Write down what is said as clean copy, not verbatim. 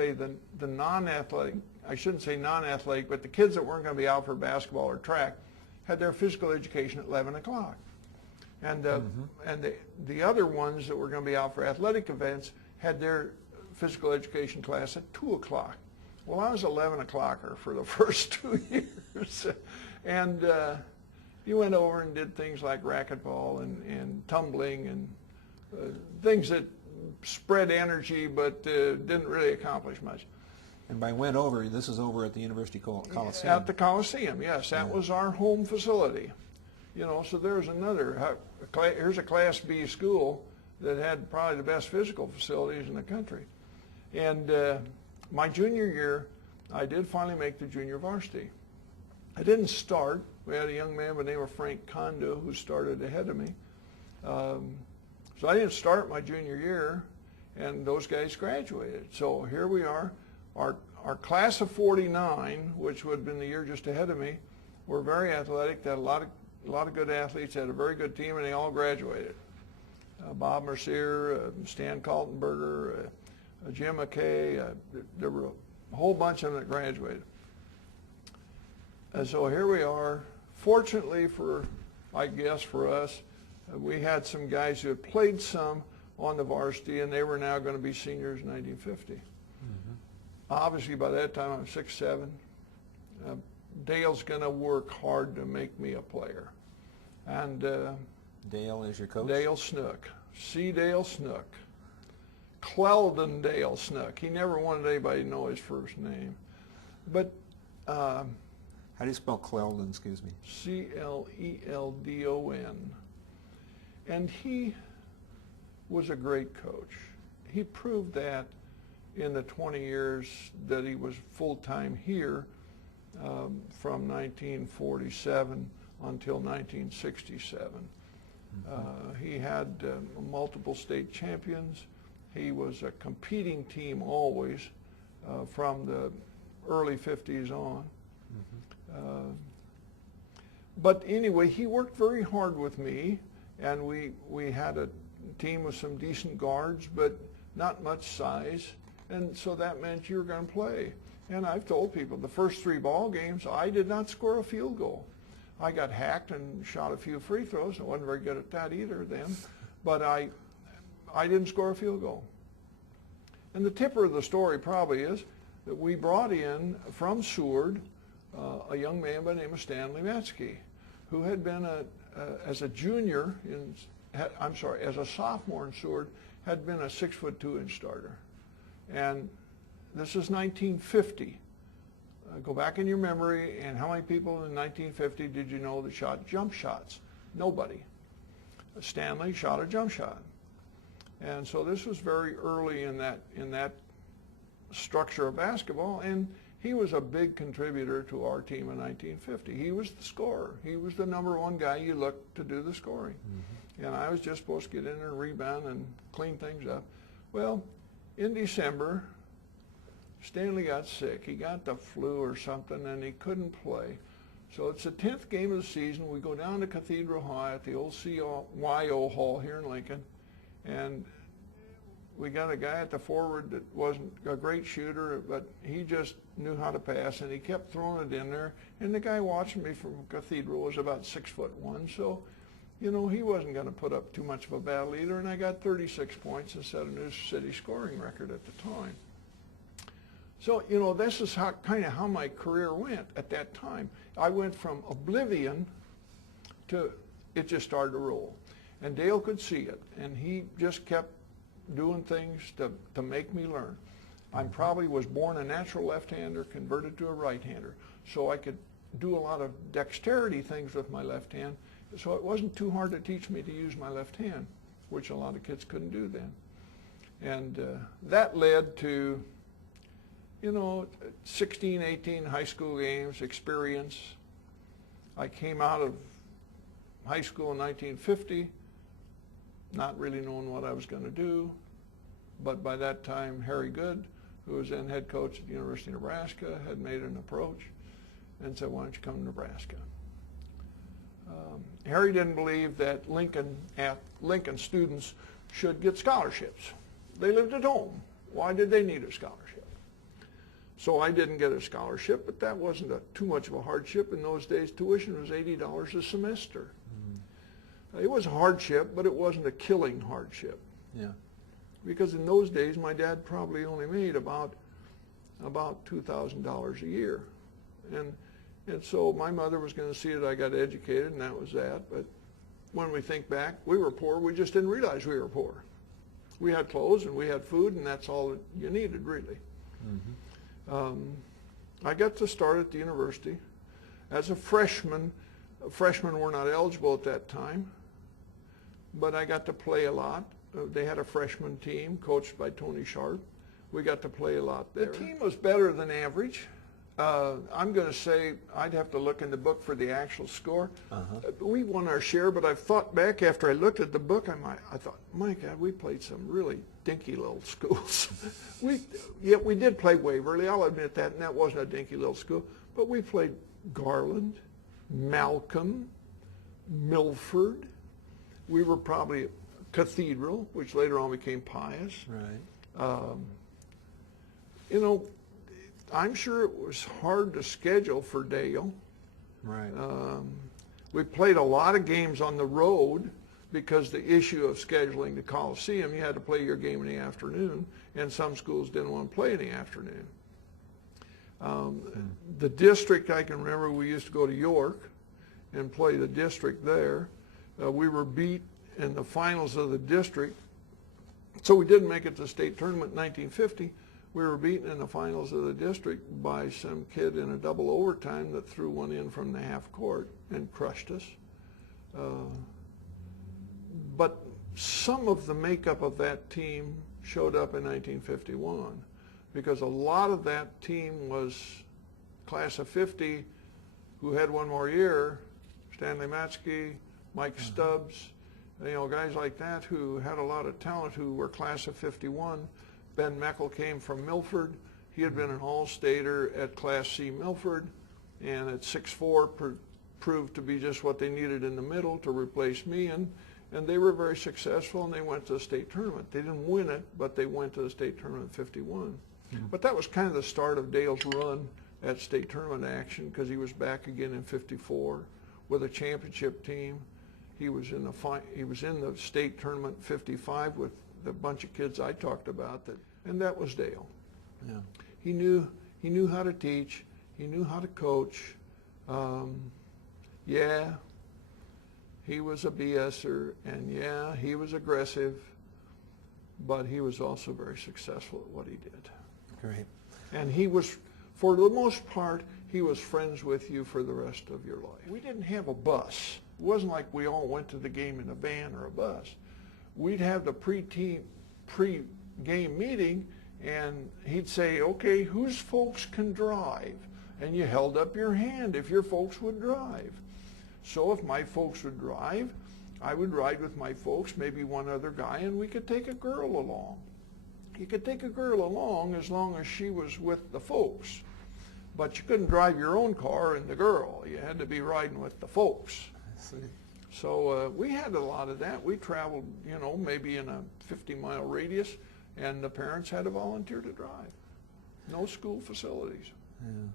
say the non-athletic, I shouldn't say non-athletic, but the kids that weren't going to be out for basketball or track had their physical education at 11 o'clock. And, and the other ones that were going to be out for athletic events had their physical education class at 2 o'clock. Well, I was 11 o'clocker for the first 2 years. And you went over and did things like racquetball and tumbling and things that spread energy but didn't really accomplish much. And by went over, this is over at the University Coliseum. At the Coliseum, yes. That was our home facility. You know, so there's another, here's a Class B school that had probably the best physical facilities in the country. And my junior year, I did finally make the junior varsity. I didn't start. We had a young man by the name of Frank Kondo who started ahead of me. So I didn't start my junior year, and those guys graduated. So here we are. Our class of 49, which would have been the year just ahead of me, were very athletic. They had a lot of good athletes, had a very good team, and they all graduated. Bob Mercier, Stan Kaltenberger, Jim McKay, there were a whole bunch of them that graduated. And so here we are. Fortunately for, I guess, for us, we had some guys who had played some on the varsity, and they were now going to be seniors in 1950. Obviously, by that time, I'm 6'7". Dale's going to work hard to make me a player. And Dale is your coach? Dale Snook. C. Dale Snook. Cleldon Dale Snook. He never wanted anybody to know his first name. But how do you spell Cleldon, excuse me? C-L-E-L-D-O-N. And he was a great coach. He proved that in the 20 years that he was full-time here, from 1947 until 1967. He had multiple state champions. He was a competing team always from the early 50s on. But anyway, he worked very hard with me, and we had a team with some decent guards, but not much size, and so that meant you were going to play. And I've told people, the first 3 ball games, I did not score a field goal. I got hacked and shot a few free throws. I wasn't very good at that either then, but I didn't score a field goal. And the tipper of the story probably is that we brought in from Seward a young man by the name of Stanley Metzke, who had been as a junior as a sophomore in Seward, had been a 6'2" starter. And this is 1950. Go back in your memory, and how many people in 1950 did you know that shot jump shots? Nobody. Stanley shot a jump shot. And so this was very early in that structure of basketball, and he was a big contributor to our team in 1950. He was the scorer. He was the #1 guy you looked to do the scoring. And I was just supposed to get in there and rebound and clean things up. Well, in December, Stanley got sick. He got the flu or something, and he couldn't play. So it's the 10th game of the season. We go down to Cathedral High at the old CYO Hall here in Lincoln, and we got a guy at the forward that wasn't a great shooter, but he just knew how to pass, and he kept throwing it in there. And the guy watching me from Cathedral was about 6'1", so you know, he wasn't going to put up too much of a battle either, and I got 36 points and set a new city scoring record at the time. So, you know, this is kind of how my career went at that time. I went from oblivion to it just started to roll. And Dale could see it, and he just kept doing things to make me learn. I probably was born a natural left-hander, converted to a right-hander, so I could do a lot of dexterity things with my left hand. So it wasn't too hard to teach me to use my left hand, which a lot of kids couldn't do then. And that led to, you know, 16, 18 high school games, experience. I came out of high school in 1950, not really knowing what I was going to do. But by that time, Harry Good, who was then head coach at the University of Nebraska, had made an approach and said, why don't you come to Nebraska? Harry didn't believe that Lincoln students should get scholarships. They lived at home. Why did they need a scholarship? So I didn't get a scholarship, but that wasn't too much of a hardship. In those days, tuition was $80 a semester. It was a hardship, but it wasn't a killing hardship. Yeah. Because in those days, my dad probably only made about $2,000 a year. And so my mother was going to see that I got educated, and that was that. But when we think back, we were poor. We just didn't realize we were poor. We had clothes and we had food, and that's all that you needed, really. I got to start at the university as a freshman. Freshmen were not eligible at that time, but I got to play a lot. They had a freshman team coached by Tony Sharp. We got to play a lot there. The team was better than average. I'm going to say I'd have to look in the book for the actual score. We won our share, but I've thought back after I looked at the book, I thought, my God, we played some really dinky little schools. we did play Waverly, I'll admit that, and that wasn't a dinky little school, but we played Garland, Malcolm, Milford. We were probably Cathedral, which later on became Pius. Right. You know, I'm sure it was hard to schedule for Dale. Right. We played a lot of games on the road because the issue of scheduling the Coliseum, you had to play your game in the afternoon, and some schools didn't want to play in the afternoon. The district, I can remember we used to go to York and play the district there. We were beat in the finals of the district, so we didn't make it to the state tournament in 1950. We were beaten in the finals of the district by some kid in a double overtime that threw one in from the half court and crushed us. But some of the makeup of that team showed up in 1951, because a lot of that team was class of 50 who had one more year, Stanley Matsky, Mike Stubbs, you know, guys like that who had a lot of talent who were class of 51. Ben Meckel came from Milford. He had been an all-stater at Class C Milford, and at 6'4", proved to be just what they needed in the middle to replace me, and they were very successful, and they went to the state tournament. They didn't win it, but they went to the state tournament in 51. But that was kind of the start of Dale's run at state tournament action, because he was back again in 54 with a championship team. He was in the state tournament in 55 with the bunch of kids I talked about, and that was Dale. Yeah. He knew how to teach. He knew how to coach. Yeah, he was a BSer, and yeah, he was aggressive, but he was also very successful at what he did. Great. And he was, for the most part, he was friends with you for the rest of your life. We didn't have a bus. It wasn't like we all went to the game in a van or a bus. We'd have the pre-game meeting, and he'd say, okay, whose folks can drive? And you held up your hand if your folks would drive. So if my folks would drive, I would ride with my folks, maybe one other guy, and we could take a girl along. You could take a girl along as long as she was with the folks. But you couldn't drive your own car and the girl. You had to be riding with the folks. I see. So we had a lot of that. We traveled, you know, maybe in a 50-mile radius, and the parents had to volunteer to drive. No school facilities. Yeah.